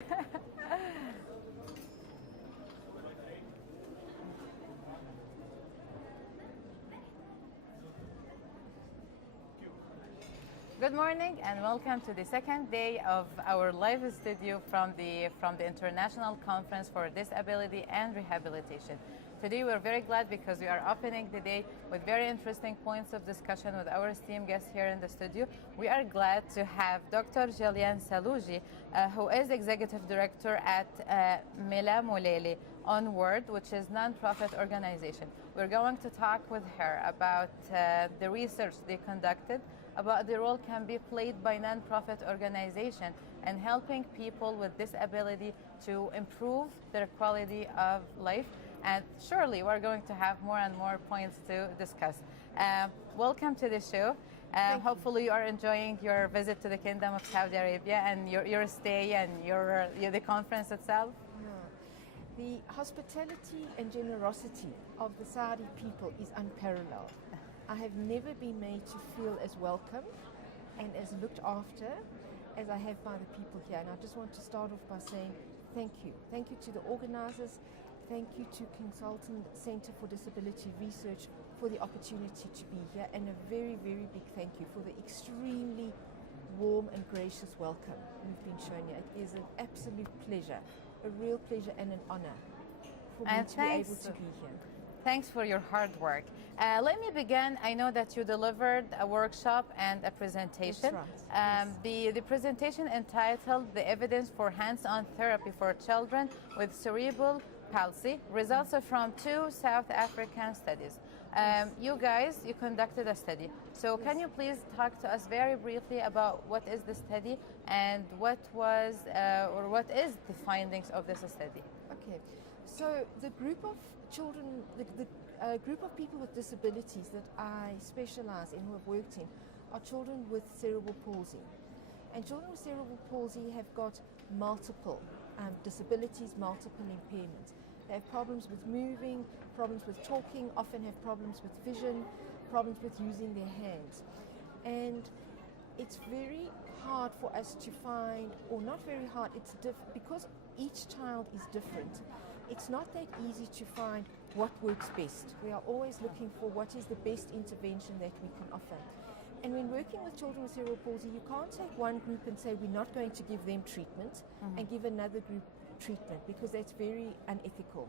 Good morning and welcome to the second day of our live studio from the International Conference for Disability and Rehabilitation. Today we're very glad because we are opening the day with very interesting points of discussion with our esteemed guests here in the studio. We are glad to have Dr. Jillian Salouji, who is Executive Director at Mela Molele Onward, which is a non-profit organization. We're going to talk with her about the research they conducted, about the role can be played by non-profit organization and helping people with disability to improve their quality of life. And surely we're going to have more and more points to discuss. Welcome to the show. Hopefully you are enjoying your visit to the Kingdom of Saudi Arabia and your stay and the conference itself. The hospitality and generosity of the Saudi people is unparalleled. I have never been made to feel as welcome and as looked after as I have by the people here. And I just want to start off by saying thank you. Thank you to the organizers. Thank you to Consultant Center for Disability Research for the opportunity to be here, and a very, very big thank you for the extremely warm and gracious welcome we've been shown here. It is an absolute pleasure, a real pleasure and an honor for me to be able to be here. Thanks for your hard work. Let me begin. I know that you delivered a workshop and a presentation. That's right. Yes. The presentation entitled "The Evidence for Hands-on Therapy for Children with Cerebral Palsy, results from 2 South African studies." You conducted a study. So can you please talk to us very briefly about what is the study and what is the findings of this study? Okay, so the group of children, the group of people with disabilities that I specialize in, who have worked in, are children with cerebral palsy. And children with cerebral palsy have got multiple disabilities, multiple impairments. They have problems with moving, problems with talking, often have problems with vision, problems with using their hands. And it's very hard for us to find, or not very hard, because each child is different. It's not that easy to find what works best. We are always looking for what is the best intervention that we can offer. And when working with children with cerebral palsy, you can't take one group and say we're not going to give them treatment and give another group treatment, because that's very unethical.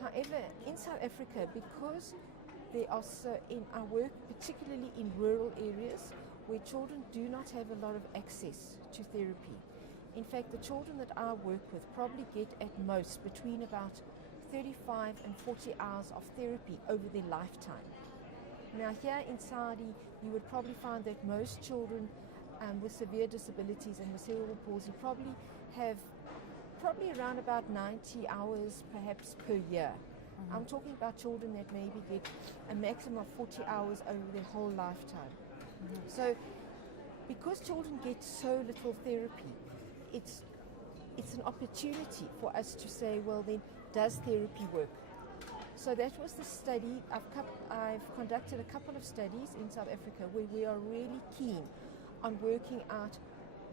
However, in South Africa, because they are so, in our work, particularly in rural areas where children do not have a lot of access to therapy. In fact, the children that I work with probably get at most between about 35 and 40 hours of therapy over their lifetime. Now here in Saudi, you would probably find that most children with severe disabilities and with cerebral palsy probably have around about 90 hours perhaps per year. I'm talking about children that maybe get a maximum of 40 hours over their whole lifetime. So because children get so little therapy, it's an opportunity for us to say, well then, does therapy work? So that was the study. I've conducted a couple of studies in South Africa where we are really keen on working out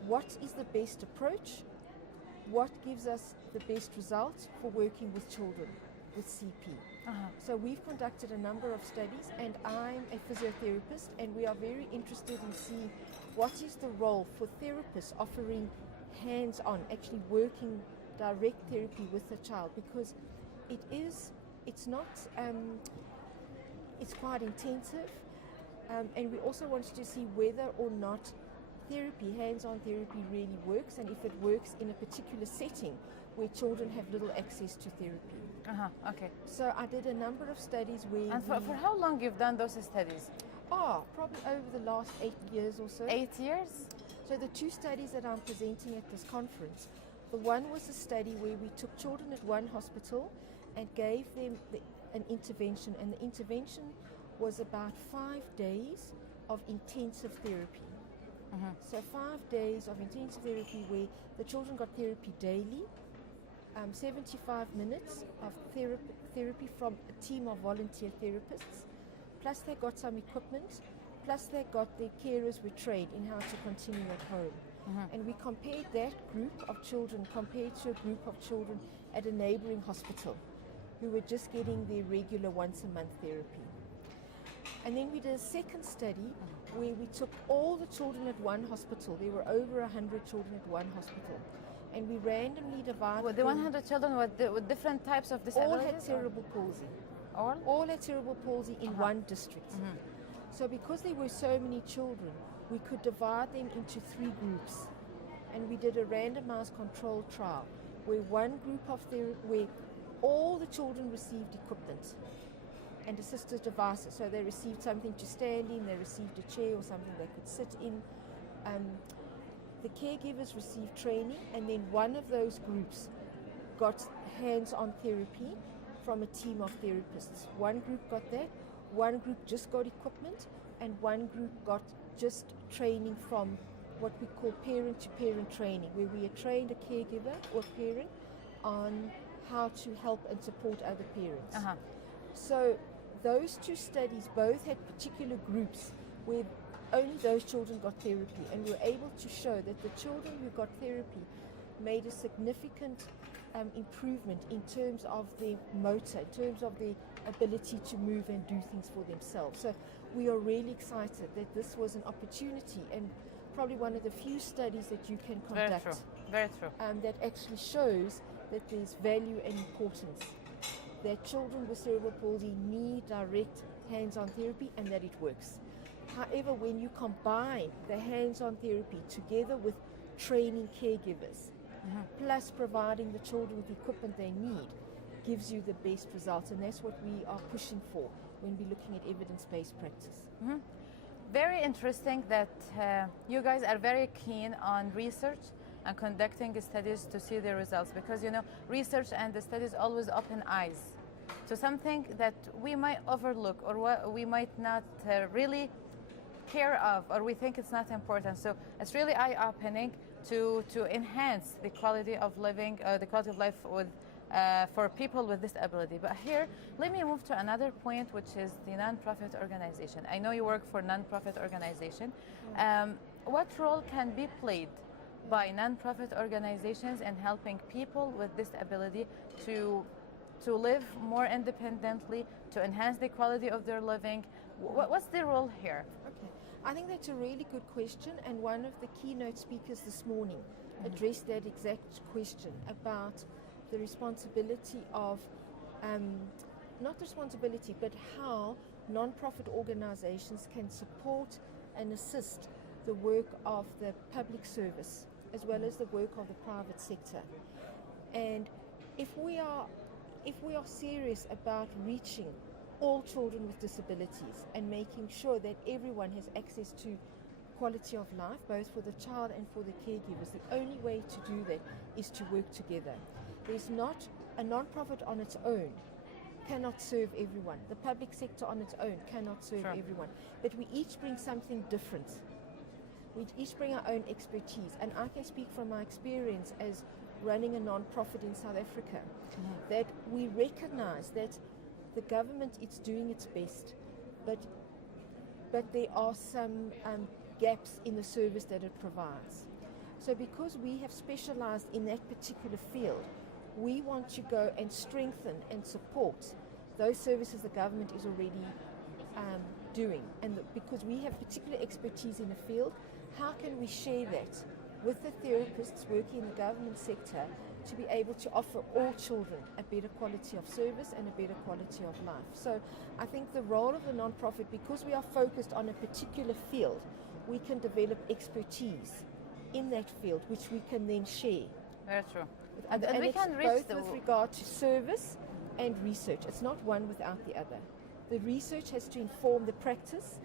what is the best approach, what gives us the best results for working with children with CP. So we've conducted a number of studies, and I'm a physiotherapist, and we are very interested in seeing what is the role for therapists offering hands-on, actually working direct therapy with the child, because it's quite intensive, and we also wanted to see whether or not therapy, hands-on therapy, really works, and if it works in a particular setting where children have little access to therapy. Okay. So I did a number of studies where... And for how long you've done those studies? Probably over the last 8 years or so. 8 years? So the 2 studies that I'm presenting at this conference, the one was a study where we took children at one hospital and gave them an intervention, and the intervention was about 5 days of intensive therapy. So 5 days of intensive therapy where the children got therapy daily, 75 minutes of therapy from a team of volunteer therapists, plus they got some equipment, plus they got their carers were trained in how to continue at home. And we compared that group of children compared to a group of children at a neighboring hospital who were just getting their regular once-a-month therapy. And then we did a second study where we took all the children at one hospital. There were over 100 children at one hospital. And we randomly divided With the 100 children with different types of disabilities? all had cerebral palsy. All? All had cerebral palsy in one district. So because there were so many children, we could divide them into 3 groups. And we did a randomized controlled trial where one group of where all the children received equipment and assistive devices. So they received something to stand in, they received a chair or something they could sit in. The caregivers received training, and then one of those groups got hands-on therapy from a team of therapists. One group got that, one group just got equipment, and one group got just training from what we call parent-to-parent training, where we had trained a caregiver or parent on how to help and support other parents. So those 2 studies both had particular groups where only those children got therapy, and we were able to show that the children who got therapy made a significant improvement in terms of their motor, in terms of their ability to move and do things for themselves. So we are really excited that this was an opportunity, and probably one of the few studies that you can conduct Very true. That actually shows that there's value and importance, that children with cerebral palsy need direct hands-on therapy and that it works. However, when you combine the hands-on therapy together with training caregivers, plus providing the children with the equipment they need, gives you the best results. And that's what we are pushing for when we're looking at evidence-based practice. Very interesting that you guys are very keen on research and conducting studies to see the results, because research and the studies always open eyes to something that we might overlook or what we might not really care of, or we think it's not important. So it's really eye-opening to enhance the quality of living, the quality of life with for people with disability. But here, let me move to another point, which is the non-profit organization. I know you work for non-profit organization. What role can be played by non-profit organizations in helping people with disability to live more independently, to enhance the quality of their living? What's the role here? Okay, I think that's a really good question, and one of the keynote speakers this morning addressed that exact question about the responsibility of, not responsibility, but how non-profit organizations can support and assist the work of the public service as well as the work of the private sector. And if we are serious about reaching all children with disabilities and making sure that everyone has access to quality of life, both for the child and for the caregivers, the only way to do that is to work together. There's not a non-profit on its own cannot serve everyone. The public sector on its own cannot serve everyone. But we each bring something different. We each bring our own expertise. And I can speak from my experience as running a non-profit in South Africa, that we recognize that the government is doing its best, but there are some gaps in the service that it provides. So because we have specialized in that particular field, we want to go and strengthen and support those services the government is already doing. And because we have particular expertise in the field, how can we share that with the therapists working in the government sector to be able to offer all children a better quality of service and a better quality of life? So I think the role of the non-profit, because we are focused on a particular field, we can develop expertise in that field, which we can then share. Very true. And we it's can reach both with regard to service and research. It's not one without the other. The research has to inform the practice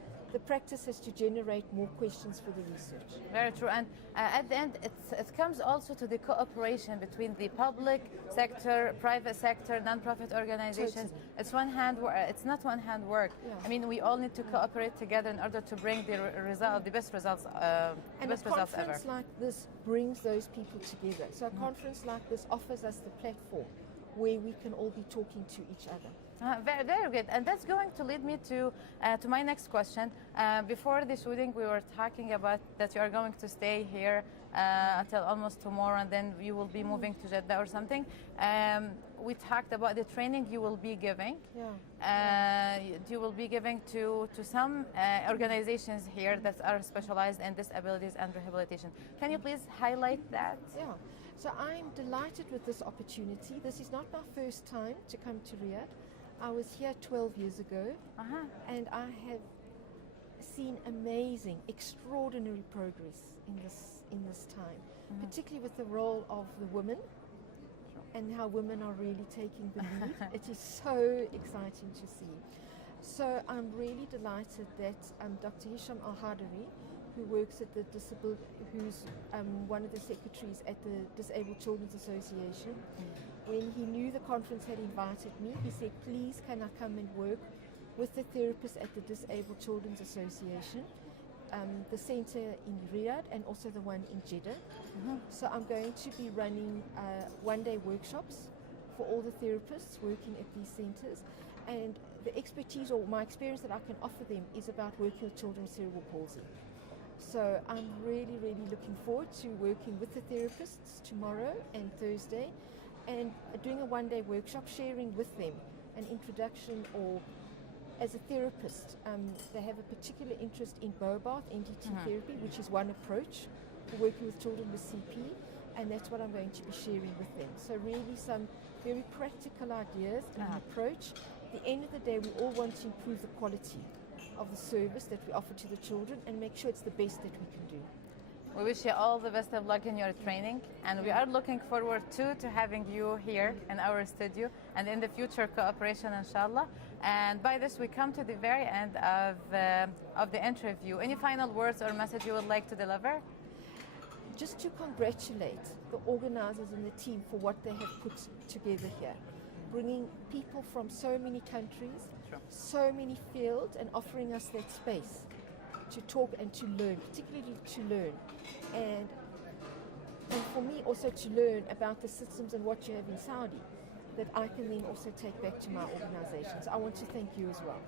has to generate more questions for the research. Very true. And at the end, it comes also to the cooperation between the public sector, private sector, non-profit organizations. Totally. It's it's not one-hand work. Yeah. I mean, we all need to cooperate together in order to bring the best results, and best a results ever. conference like this brings those people together. So a conference like this offers us the platform where we can all be talking to each other. Very, very good, and that's going to lead me to my next question. Before the shooting, we were talking about that you are going to stay here until almost tomorrow, and then you will be moving to Jeddah or something. We talked about the training you will be giving. You will be giving to some organizations here that are specialized in disabilities and rehabilitation. Can you please highlight that? Yeah. So I'm delighted with this opportunity. This is not my first time to come to Riyadh. I was here 12 years ago, and I have seen amazing, extraordinary progress in this time, particularly with the role of the women and how women are really taking the lead. It is so exciting to see. So I'm really delighted that Dr. Hisham Al-Hadari, who works at the who's one of the secretaries at the Disabled Children's Association, when he knew the conference had invited me, he said, please can I come and work with the therapists at the Disabled Children's Association, the centre in Riyadh and also the one in Jeddah. So I'm going to be running one-day workshops for all the therapists working at these centres, and the expertise or my experience that I can offer them is about working with children with cerebral palsy. So I'm really, really looking forward to working with the therapists tomorrow and Thursday, and doing a one-day workshop, sharing with them an introduction, or as a therapist, they have a particular interest in Bobath, NDT therapy, which is one approach for working with children with CP, and that's what I'm going to be sharing with them. So really some very practical ideas and an approach. At the end of the day, we all want to improve the quality of the service that we offer to the children and make sure it's the best that we can do. We wish you all the best of luck in your training, and we are looking forward to having you here in our studio and in the future cooperation, inshallah. And by this, we come to the very end of the interview. Any final words or message you would like to deliver? Just to congratulate the organizers and the team for what they have put together here, bringing people from so many countries, so many fields, and offering us that space to talk and to learn, particularly to learn. And for me also to learn about the systems and what you have in Saudi that I can then also take back to my organization. So I want to thank you as well.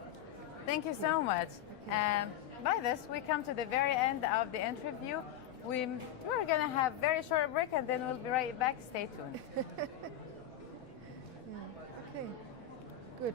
Thank you so much. By this, we come to the very end of the interview. We're going to have a very short break, and then we'll be right back. Stay tuned. Okay, good.